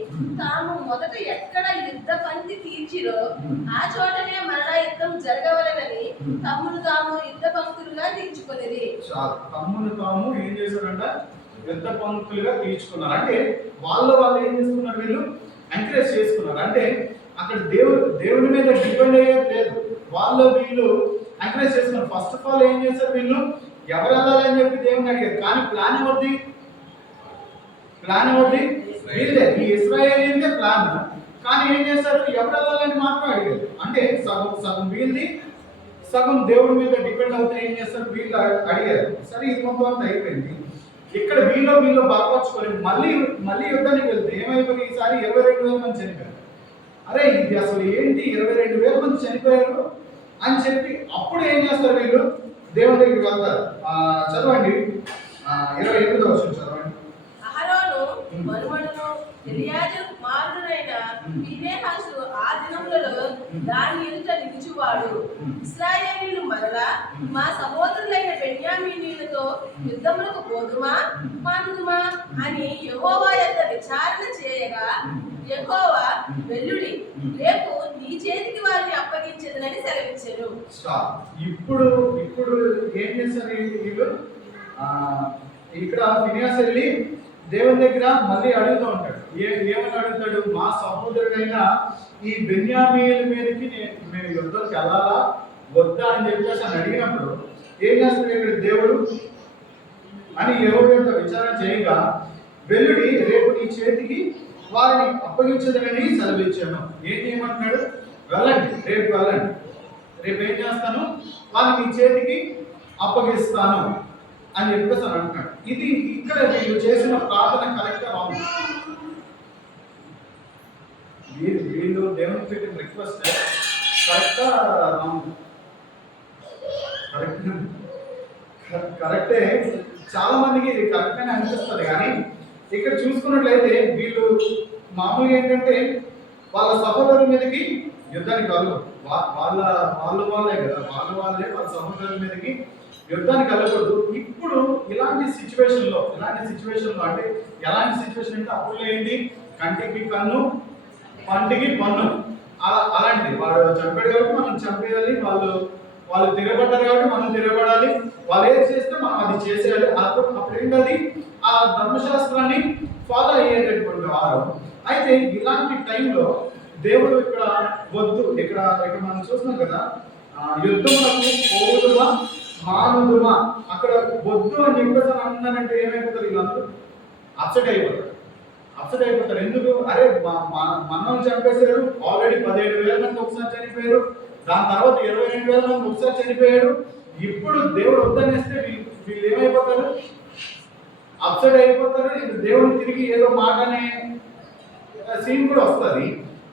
తాము మొదట ఎక్కడ యుద్ధ పంక్తి తీర్చిరో ఆ చోటనే మరలా యుద్ధం జరగవలెనని తమ్మును తాము యుద్ధ పంక్తులుగా తీర్చుకునేది. తమ్మును తాము ఏం చేశారంట? యుద్ధ పంక్తులుగా తీర్చుకున్నారు. అంటే వాళ్ళు ఏం చేసుకున్నారు? వీళ్ళు ఎంకరేజ్ చేసుకున్నారు. అంటే అక్కడ దేవుడి మీద డిపెండ్ అయ్యేది లేదు. వీళ్ళు ఎంకరేజ్ చేసుకున్నారు. ఫస్ట్ ఆఫ్ ఆల్ ఏం చేశారు? వీళ్ళు ఎవరు వెళ్ళాలని చెప్పి దేవుని అడిగారు. కానీ ప్లాన్ ఎవరిది? వీళ్ళే, ఈ ఇశ్రాయేలీయులదే ప్లాన్. కానీ ఏం చేశారు? ఎవరు వెళ్ళాలని మాత్రం అడిగారు. అంటే సగం వీళ్ళది, సగం దేవుడి మీద డిపెండ్ అవుతే ఏం చేస్తారు? వీళ్ళు అడిగారు. సరే ఇది మొత్తం అంతా అయిపోయింది. ఇక్కడ వీళ్ళు బలపరచుకోలేదు. మళ్ళీ యుద్ధానికి వెళ్తే ఏమైపోయింది? ఈసారి 22,000 మంది చనిపోయారు. అరే ఇది అసలు ఏంటి, 22,000 మంది చనిపోయారు అని చెప్పి అప్పుడు ఏం చేస్తారు? వీళ్ళు దేవుని దగ్గరికి వెళ్తారు. చదవండి 28వ వచనం చదవండి. అహరోను మనుమడును ఎలియాజరు కుమారుడైన ఫీనెహాసు ఆ దినములలో దాని ఎదుట నిలిచువాడు. ఇశ్రాయేలీయులు మరలా మా సహోదరులైన బెన్యామీనీయులతో యుద్ధములకు పోదుమా మానుదుమా అని యెహోవా యొద్ద విచారణ చేయగా యెహోవా వెల్లుడి, రేపు నీ చేతికి వారిని అప్పగించెదనని సెలవిచ్చెను. ఇప్పుడు ఏం చేశారు వీళ్ళు? ఇక్కడ ఫినియాస్ వెళ్ళి దేవుని దగ్గర మళ్ళీ అడుగుతూ ఉంటాడు. ఏమని అడుగుతాడు? మా సహోదరుడైన ఈ బెన్యామీయుల మీదకి మేము యుద్ధంకి వెళ్ళాలా వద్దా అని చెప్పేసి అని అడిగినప్పుడు ఏం చేస్తాడు ఇక్కడ దేవుడు అని ఎవరి యొక్క విచారణ చేయగా వెల్లుడి, రేపు నీ చేతికి వారిని అప్పగించదని సెలవిచ్చాను. ఏం చేయమంటున్నాడు? వెళ్ళండి, రేపు వెళ్ళండి, రేపు ఏం చేస్తాను? వారిని నీ చేతికి అప్పగిస్తాను అని చెప్పేసి అని అంటున్నాడు. ఇది ఇక్కడ వీళ్ళు చేసిన ప్రార్థన కరెక్ట్గా రాంగ్. వీళ్ళు దేవుని పెట్టిన రిక్వెస్ట్ కరెక్టా రాంగ్? కరెక్టే. చాలా మందికి ఇది కరెక్ట్గానే అనిపిస్తుంది. కానీ ఇక్కడ చూసుకున్నట్లయితే వీళ్ళు మామూలుగా ఏంటంటే వాళ్ళ సహోదరుల మీదకి యుద్ధానికి వాళ్ళే కదా, వాళ్ళే వాళ్ళ సహోదరుల మీదకి యుద్ధానికి వెళ్ళకూడదు. ఇప్పుడు ఇలాంటి సిచ్యువేషన్లో అంటే ఎలాంటి సిచ్యువేషన్ అంటే అప్పుడు ఏంటి? కంటికి కన్ను, పంటికి పన్ను, అలాంటిది. వాడు చంపాడు కాబట్టి మనం చంపేయాలి, వాళ్ళు తిరగబడ్డారు కాబట్టి మనం తిరగబడాలి, వాళ్ళు ఏది చేస్తే మనం అది చేసేయాలి. అప్పుడు ఏంటది? ఆ ధర్మశాస్త్రాన్ని ఫాలో అయ్యేటటువంటి వారు. అయితే ఇలాంటి టైంలో దేవుడు ఇక్కడ వద్దు, ఇక్కడ మనం చూస్తున్నాం కదా, యుద్ధములకు పోదుమా మానుదుమా, అక్కడ వద్దు అని చెప్పేసి అన్నానంటే ఏమైపోతారు? వీళ్ళందరూ అప్సెట్ అయిపోతారు. ఎందుకు? అరే మనల్ని చంపేశారు, ఆల్రెడీ 17,000 మంది ఒకసారి చనిపోయారు, దాని తర్వాత 22,000 మంది ఒకసారి చనిపోయారు. ఇప్పుడు దేవుడు వద్దనేస్తే వీళ్ళు ఏమైపోతారు? అప్సెట్ అయిపోతారు. దేవుడు తిరిగి ఏదో మాట అనే సీన్ కూడా వస్తుంది.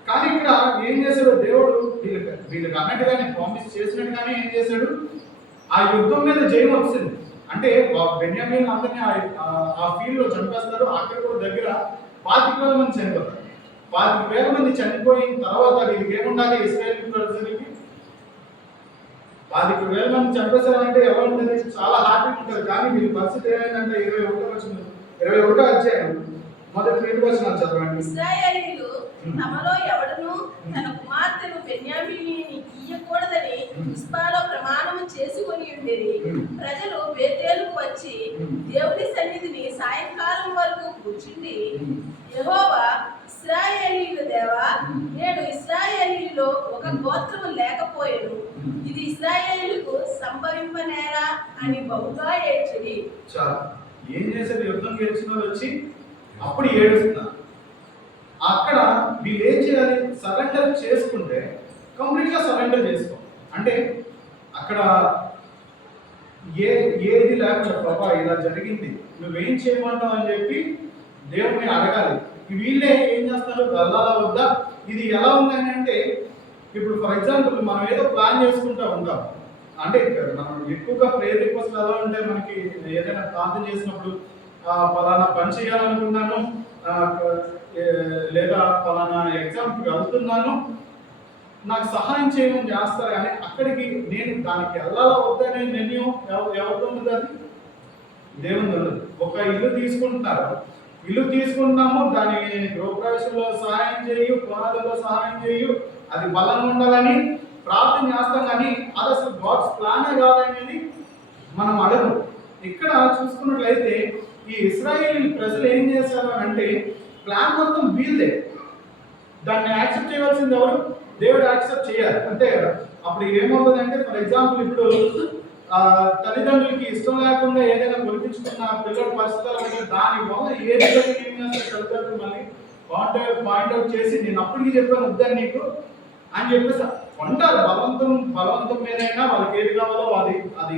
కానీ ఇక్కడ ఏం చేశాడు దేవుడు? వీళ్ళకి అన్నట్టుగానే ప్రామిస్ చేసినట్టుగానే ఏం చేశాడు? ఆ యుద్ధం మీద జయం వచ్చింది. అంటే బెన్యామీన్ అందరినీ ఆ ఫీల్డ్ లో చంపేస్తారు. అక్కడ కూడా దగ్గర 25,000 మంది చనిపోతారు. 25,000 మంది చనిపోయిన తర్వాత వీళ్ళకి ఏముండాలి? ఇశ్రాయేలు ప్రజలకి 25,000 మంది చంపేశారంటే ఎవరు చాలా హ్యాపీగా ఉంటారు. కానీ వీళ్ళ పరిస్థితి ఏమైందంటే 21వ అధ్యాయం మొదటి 2 వచనాలు చదవండి. ఇశ్రాయేలీయులు తమలో ఎవడును తన కుమార్తెను బెన్యామీనీయునికి ఇయ్యకూడదని మిస్పాలో ప్రమాణము చేసుకొని ఉండేది. ప్రజలు బేతేలుకు వచ్చి వచ్చి దేవుని సన్నిధిని సాయంకాలం వరకు కూర్చుండి, యెహోవా ఇశ్రాయేలీయుల దేవా, నేడు ఇశ్రాయేలీయులో ఒక గోత్రము లేకపోయేను, ఇది ఇశ్రాయేలీయులకు సంభవింపనేరా అని బహుగా ఏడ్చిరి. చాలా ఏం చేశారు? యుద్ధం గెలిచిన వాళ్ళు వచ్చి అప్పుడు ఏడుస్తున్నారు. అక్కడ వీళ్ళు ఏం చేయాలి? సరెండర్ చేసుకుంటే కంప్లీట్గా సరెండర్ చేసుకో అంటే అక్కడ ఏది లేకుండా ప్రభా ఇలా జరిగింది, నువ్వేం చేయమంటావు అని చెప్పి దేవుడిని అడగాలి. వీళ్ళే ఏం చేస్తారు? వెళ్ళాలా వద్దా? ఇది ఎలా ఉందని అంటే, ఇప్పుడు ఫర్ ఎగ్జాంపుల్ మనం ఏదో ప్లాన్ చేసుకుంటూ ఉంటాం. అంటే మనం ఎక్కువగా ప్రేయర్ రిక్వెస్ట్ ఎలా ఉంటే మనకి ఏదైనా ప్రార్థన చేసినప్పుడు పలానా పని చేయాలనుకున్నాను, లేదా పలానా ఎగ్జామ్కి వెళ్తున్నాను, నాకు సహాయం చేయమని చేస్తారు. కానీ అక్కడికి నేను దానికి వెళ్ళాలా వద్దనే నిర్ణయం ఎవరితో ఉంది? అది దేవుని ఉండదు. ఒక ఇల్లు తీసుకుంటున్నారు, ఇల్లు తీసుకుంటున్నాము, దాని గృహప్రవేశంలో సహాయం చేయు, పునాదుల్లో సహాయం చేయు, అది బలంగా ఉండాలని ప్రార్థన చేస్తాం. కానీ అది అసలు గాడ్స్ ప్లానే కాదనేది మనం అడగం. ఇక్కడ చూసుకున్నట్లయితే ఈ ఇశ్రాయేలీ ప్రజలు ఏం చేశారు అంటే, ప్లాన్ మొత్తం వీళ్ళే, దాన్ని యాక్సెప్ట్ చేయవలసింది ఎవరు? దేవుడు యాక్సెప్ట్ చేయాలి, అంతే కదా. అప్పుడు ఏమవుతుంది అంటే, ఫర్ ఎగ్జాంపుల్ ఇప్పుడు తల్లిదండ్రులకి ఇష్టం లేకుండా ఏదైనా కొనిపించుకున్న పిల్లల పరిస్థితులు దాని వల్ల ఏ తల్లిదండ్రులు మళ్ళీ పాయింట్అవుట్ చేసి నేను అప్పటికి చెప్పాను వద్దని నీకు అని చెప్పేసి ఉంటారు. బలవంతం మీదైనా వాళ్ళకి ఏది కావాలో అది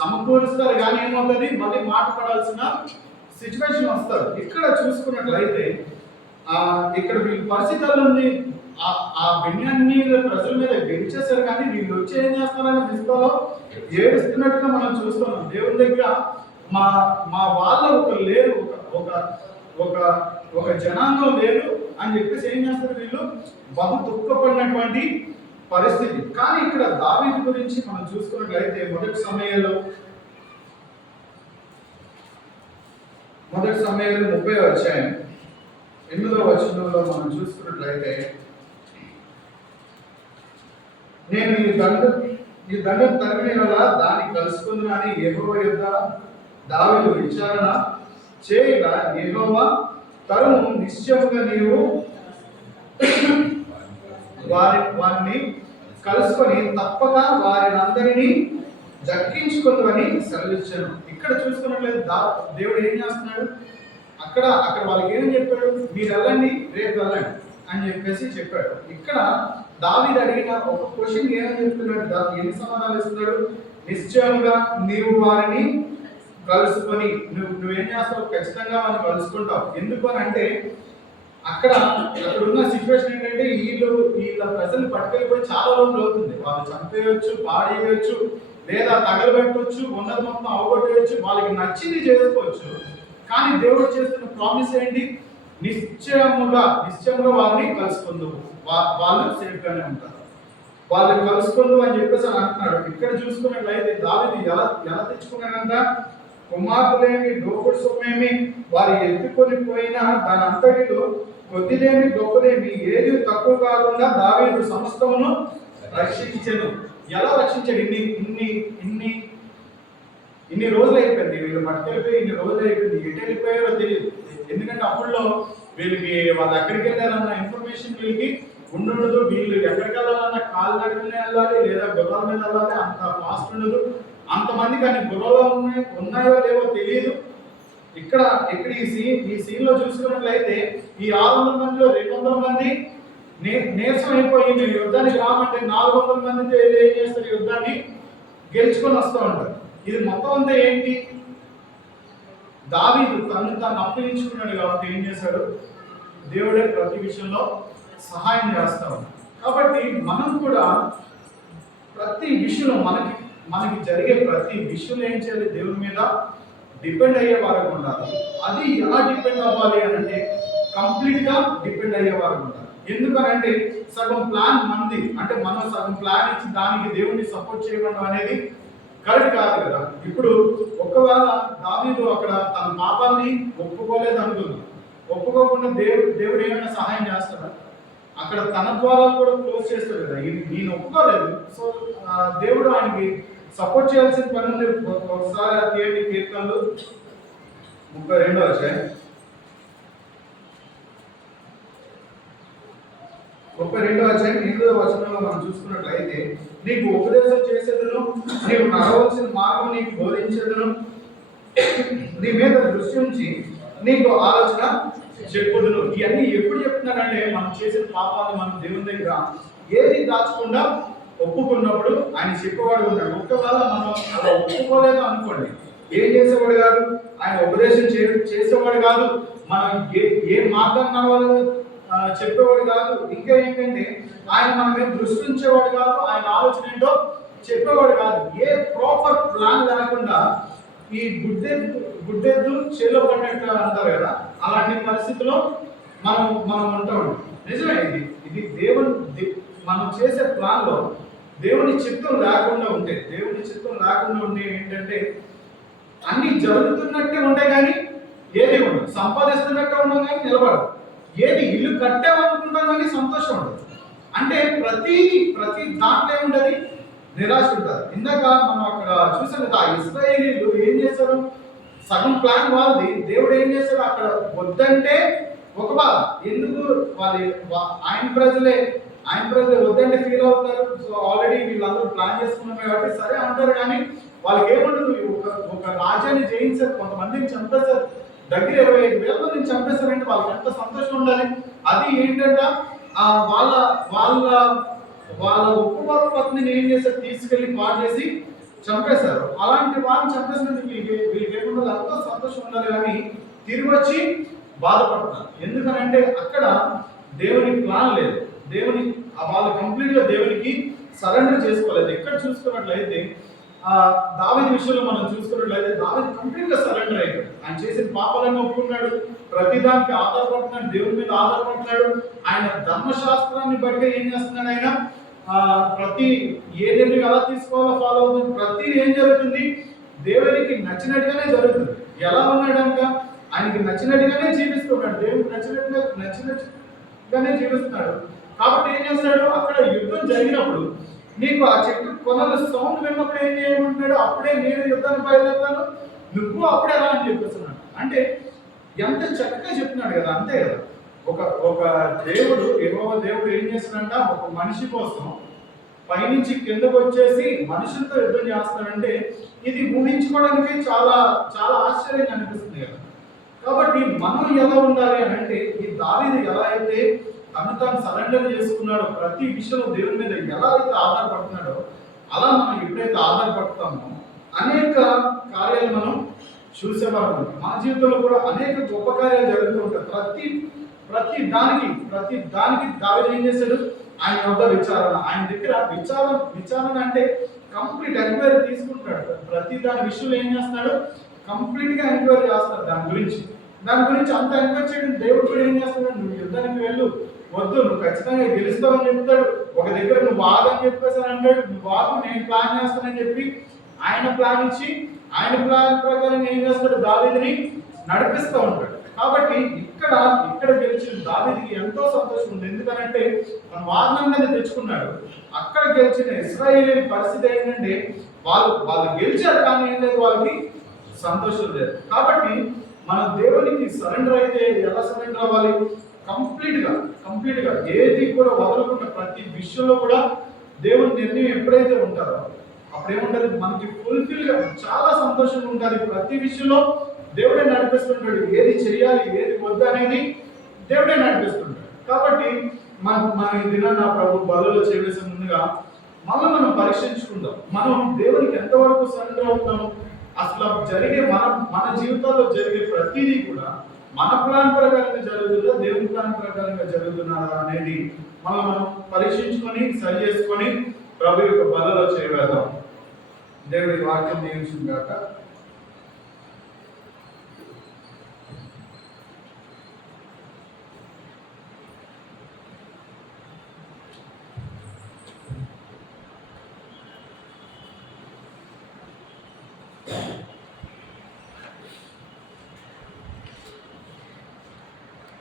సమకూరుస్తారు. కానీ ఏమవుతుంది? మళ్ళీ మాట పడాల్సిన సిచ్యువేషన్ వస్తారు. ఇక్కడ చూసుకున్నట్లయితే ఇక్కడ వీళ్ళ పరిస్థితులన్నీ ఆ బెన్యాన్ని ప్రజల మీద గెలిచేశారు. కానీ వీళ్ళు వచ్చి ఏం చేస్తారని మిస్బాలో ఏడుస్తున్నట్టుగా మనం చూస్తున్నాం. దేవుని దగ్గర మా వాళ్ళ ఒక లేరు, ఒక జనాంగం లేరు అని చెప్పేసి ఏం చేస్తారు? వీళ్ళు బహు దుఃఖపడినటువంటి పరిస్థితి. కానీ ఇక్కడ దావీదు గురించి మనం చూసుకున్నట్లయితే మొదటి సమయంలో 30వ అధ్యాయం 8వ వచనంలో మనం చూసుకున్నట్లయితే, నేను ఈ దండం తరిమిన దాన్ని కలుసుకుందని యెహోవా యొద్ద దావీదు విచారణ చేయగా, యెహోవా తరుము నిశ్చయముగా నీవు వారిని కలుసుకొని తప్పక వారిని అందరినీ దక్కించుకుందని సెలవిచ్చాను. ఇక్కడ చూసుకున్నట్లయితే దేవుడు ఏం చేస్తున్నాడు? అక్కడ వాళ్ళకి ఏం చెప్పాడు? మీరు వెళ్ళండి, రేపు వెళ్ళండి అని చెప్పాడు. ఇక్కడ దావీదు అడిగిన ఒక క్వశ్చన్ ఏమని చెప్తున్నాడు? ఎన్ని సమాధానాలు ఇస్తున్నాడు? నిశ్చయంగా నీవు వారిని కలుసుకొని నువ్వేం చేస్తావు? ఖచ్చితంగా వారిని కలుసుకుంటావు. ఎందుకు అని అంటే అక్కడ ఉన్న సిచ్యువేషన్ ఏంటంటే, వీళ్ళ ప్రజలు పట్టుకెళ్ళిపోయి చాలా రోజులు అవుతుంది. వాళ్ళు చంపేయచ్చు, పాడేయచ్చు, లేదా తగలబెట్టవచ్చు, ఉన్నది మొత్తం అవగొట్టేయచ్చు, వాళ్ళకి నచ్చింది చేసుకోవచ్చు. కానీ దేవుడు చేస్తున్న ప్రామిస్ ఏంటి? నిశ్చయముగా వారిని కలుసుకుందాం, వాళ్ళు సేఫ్ గానే ఉంటారు, వాళ్ళని కలుసుకుందాం అని చెప్పేసి అంటున్నాడు. ఇక్కడ చూసుకున్నట్లయితే దావీదు ఎలా తెచ్చుకున్నాడంట? కుమార్తెలేమి దోపుడు సొమ్మేమి వారు ఎత్తుకొని పోయినా దాని అంతటిలో కొద్దిలేమి గొప్పలేమి ఏది తక్కువ కాకుండా దావీదు సమస్తమును రక్షించెను. ఎలా రక్షించాడు? ఇన్ని రోజులు అయిపోయింది, వీళ్ళు పట్టుకెళ్ళిపోయి ఇన్ని రోజులు అయిపోయింది, ఎటు వెళ్ళిపోయారో తెలియదు. ఎందుకంటే అప్పుడులో వీళ్ళకి వాళ్ళు ఎక్కడికి వెళ్ళారన్న ఇన్ఫర్మేషన్ వీళ్ళకి ఉండదు. వీళ్ళు ఎక్కడికి వెళ్ళాలన్నా కాలు నడుకునే వెళ్ళాలి, లేదా గుర్రాల మీద వెళ్ళాలి, అంత ఫాస్ట్ ఉండదు అంతమంది. కానీ గుర్రాలు ఉన్నాయో లేవో తెలియదు. ఇక్కడ ఈ సీన్ లో చూసుకున్నట్లయితే ఈ 600 మందిలో 200 మంది నీరసం అయిపోయి మేము యుద్ధానికి రామంటే 400 మందితో ఏం చేస్తారు? యుద్ధాన్ని గెలుచుకొని వస్తూ ఉంటారు. ఇది మొత్తం అంతా ఏంటి? దావీదు తాను అప్పగించుకున్నాడు కాబట్టి ఏం చేశాడు? దేవుడే ప్రతి విషయంలో సహాయం చేస్తాడు. కాబట్టి మనం కూడా ప్రతి విషయంలో మనకి జరిగే ప్రతి విషయంలో ఏం చేయాలి? దేవుని మీద డిపెండ్ అయ్యే వారికి ఉండాలి. అది ఎలా డిపెండ్ అవ్వాలి అని అంటే కంప్లీట్గా డిపెండ్ అయ్యే వారికి ఉండాలి. ఎందుకనంటే సగం ప్లాన్ మనది, అంటే మనం సగం ప్లాన్ ఇచ్చి దానికి దేవుడిని సపోర్ట్ చేయడం అనేది కరెక్ట్ కాదు కదా. ఇప్పుడు ఒకవేళ దావీదు అక్కడ తన పాపాన్ని ఒప్పుకోలేదు అనుకుందాం, ఒప్పుకోకుండా దేవుడు ఏమైనా సహాయం చేస్తాడా? అక్కడ తన ద్వారా కూడా క్లోజ్ చేస్తాడు కదా. నేను ఒప్పుకోలేదు, సో దేవుడు ఆయనకి సపోర్ట్ చేయాల్సిన పని ఉంది. ఒకసారి తీయండి కీర్తనలు 32వ అధ్యాయం 8వ వచనంలో మనం చూసుకున్నట్లయితే, నీకు ఉపదేశం చేసేదను, నీవు నడవలసిన మార్గం నీకు బోధించేదను, నీ మీద దృష్టి ఉంచి నీకు ఆలోచన చెప్పుదును. ఇవన్నీ ఎప్పుడు చెప్తున్నానంటే, మనం చేసిన పాపాలు మనం దేవుని దగ్గర ఏది దాచకుండా ఒప్పుకున్నప్పుడు ఆయన చెప్పేవాడు ఉన్నాడు. ఒకవేళ మనం అలా ఒప్పుకోలేదు అనుకోండి, ఏం చేసేవాడు కాదు, ఆయన ఉపదేశం చేసేవాడు కాదు, మనం ఏ మార్గం నడవాలో చెప్పేవాడు కాదు. ఇంకా ఏంటంటే ఆయన మన మీద దృష్టి ఉంచేవాడు కాదు, ఆయన ఆలోచన ఏంటో చెప్పేవాడు కాదు. ఏ ప్రాపర్ ప్లాన్ లేకుండా ఈ గుడ్డెద్దు చేలో పడినట్టు అంటారు కదా, అలాంటి పరిస్థితిలో మనం ఉంటాం. నిజమే, ఇది దేవుని మనం చేసే ప్లాన్ లో దేవుని చిత్తం లేకుండా ఉంటే ఏంటంటే అన్ని జరుగుతున్నట్టే ఉంటాయి కానీ ఏది ఉండదు, సంపాదిస్తున్నట్టే ఉండదు కానీ నిలబడదు, ఏది ఇల్లు కట్టామనుకుంటాం కానీ సంతోషం ఉండదు. అంటే ప్రతి దాంట్లో ఏముంటది, నిరాశ ఉంటుంది. ఇందాక మనం అక్కడ చూసాం కదా, ఇశ్రాయేలీలు ఏం చేశారు, సగం ప్లాన్ వాళ్ళది, దేవుడు ఏం చేశారు అక్కడ వద్దంటే ఒక బాధ. ఎందుకు ఆయన ప్రజలే వద్దంటే ఫీల్ అవుతారు. సో ఆల్రెడీ వీళ్ళందరూ ప్లాన్ చేసుకున్నారు కాబట్టి సరే అంటారు, కానీ వాళ్ళకి ఏముండదు. ఒక రాజ్యాన్ని జయించారు, కొంతమందిని చంపేశారు, దగ్గర 25,000 మందిని చంపేశారంటే వాళ్ళకి ఎంత సంతోషం ఉండాలి. అది ఏంటంటే వాళ్ళ ఉపవాస పత్నిని ఏం చేశారు, తీసుకెళ్లి పాడు చేసి చంపేశారు. అలాంటి వాళ్ళని చంపేసినందుకు వీళ్ళకి ఏముండదు, ఎంతో సంతోషం ఉండాలి, కానీ తిరిగి వచ్చి బాధపడుతున్నారు. ఎందుకనంటే అక్కడ దేవుని ప్లాన్ లేదు, వాళ్ళు కంప్లీట్ గా దేవునికి సరెండర్ చేసుకోలేదు. ఎక్కడ చూసుకున్నట్లయితే దావీదు విషయంలో మనం చూసుకున్నట్లయితే దావీదు కంప్లీట్ గా సరెండర్ అయ్యాడు. ఆయన చేసిన పాపాలను ఒప్పుకున్నాడు, ప్రతిదానికి ఆధారపడుతున్నాడు, దేవుని మీద ఆధారపడుతున్నాడు. ఆయన ధర్మశాస్త్రాన్ని బట్టి ఏం చేస్తున్నాడు, ఆయన ప్రతి ఏ నిర్ణయం ఎలా తీసుకోవాలో ఫాలో అవుతుంది. ప్రతి ఏం జరుగుతుంది, దేవునికి నచ్చినట్టుగానే జరుగుతుంది. ఎలా ఉన్నాడంట, ఆయనకి నచ్చినట్టుగానే జీవిస్తున్నాడు, దేవునికి నచ్చినట్టుగానే జీవిస్తున్నాడు. కాబట్టి ఏం చేస్తాడు, అక్కడ యుద్ధం జరిగినప్పుడు నీకు ఆ చెట్టు కొనల సౌండ్ విన్నప్పుడు ఏం చేయమంటున్నాడు, అప్పుడే నేను యుద్ధాన్ని బయలుదేరుతాను, నువ్వు అప్పుడే రా అని చెప్పేస్తున్నాడు. అంటే ఎంత చక్కగా చెప్తున్నాడు కదా, అంతే కదా. ఒక యెహోవా దేవుడు ఏం చేస్తున్నాడంట, ఒక మనిషి కోసం పైనుంచి కిందకు వచ్చేసి మనుషులతో యుద్ధం చేస్తాడంటే ఇది ఊహించుకోవడానికి చాలా చాలా ఆశ్చర్యంగా అనిపిస్తుంది కదా. కాబట్టి మనం ఎలా ఉండాలి అని అంటే, ఈ దావీదు ఎలా అయితే తాను సరెండర్ చేసుకున్నాడో, ప్రతి విషయంలో దేవుని మీద ఎలా అయితే ఆధారపడుతున్నాడో, అలా మనం ఎప్పుడైతే ఆధారపడతామో అనేక కార్యాలు మనం చూసేవాళ్ళం. మా జీవితంలో కూడా అనేక గొప్ప కార్యాలు జరుగుతూ ఉంటాయి. ప్రతి దానికి దావీదు ఏం చేశాడు, ఆయన వద్ద విచారణ, ఆయన దగ్గర విచారణ అంటే కంప్లీట్ ఎంక్వైరీ తీసుకుంటాడు. ప్రతి దాని విషయంలో ఏం చేస్తున్నాడు, కంప్లీట్ గా ఎంక్వైరీ చేస్తాడు. దాని గురించి అంత ఎంక్వైరీ చేయడం దేవుడు కూడా ఏం చేస్తున్నాడు, నువ్వు యుద్ధానికి వెళ్ళు, వద్దు, నువ్వు ఖచ్చితంగా గెలుస్తావని చెప్తాడు. ఒక దగ్గర నువ్వు వాదని చెప్పేసి అంటాడు, నువ్వు వాదు, నేను ప్లాన్ చేస్తానని చెప్పి ఆయన ప్లాన్ ఇచ్చి ఆయన ప్లాన్ ప్రకారం ఏం చేస్తాడు, దావీదుని నడిపిస్తూ ఉంటాడు. కాబట్టి ఇక్కడ గెలిచిన దావీదుకి ఎంతో సంతోషం ఉంది. ఎందుకంటే మన వాదనని తెచ్చుకున్నాడు. అక్కడ గెలిచిన ఇశ్రాయేలీయుల పరిస్థితి ఏంటంటే వాళ్ళు గెలిచారు, కానీ ఏం లేదు, వాళ్ళకి సంతోషం లేదు. కాబట్టి మన దేవునికి సరెండర్ అయితే ఎలా సరెండర్ అవ్వాలి, కంప్లీట్ గా ఏది కూడా వదలకుండా ప్రతి విషయంలో కూడా దేవుని నిర్ణయం ఎప్పుడైతే ఉంటారో అప్పుడు ఏముంటది, మనకి ఫుల్ఫిల్ గా చాలా సంతోషంగా ఉంటుంది. ప్రతి విషయంలో దేవుడే నడిపిస్తుంటాడు. ఏది చేయాలి, ఏది వద్దు అనేది దేవుడే నడిపిస్తుంటాడు. కాబట్టి మన దినాన్ని ప్రభు బలలో చేసే ముందుగా మనం పరీక్షించుకుందాం. మనం దేవునికి ఎంతవరకు సరెండర్ అవుతాము, అసలు జరిగే మన జీవితాల్లో జరిగే ప్రతిదీ కూడా మన ప్లాన్ ప్రకారంగా జరుగుతుందా, దేవుని ప్లాన్ ప్రకారంగా జరుగుతున్నారా అనేది మనం పరీక్షించుకొని సరి చేసుకొని ప్రభు యొక్క బలలో చేయవేద్దాం. దేవుడి వాక్యం దీవించుగాక.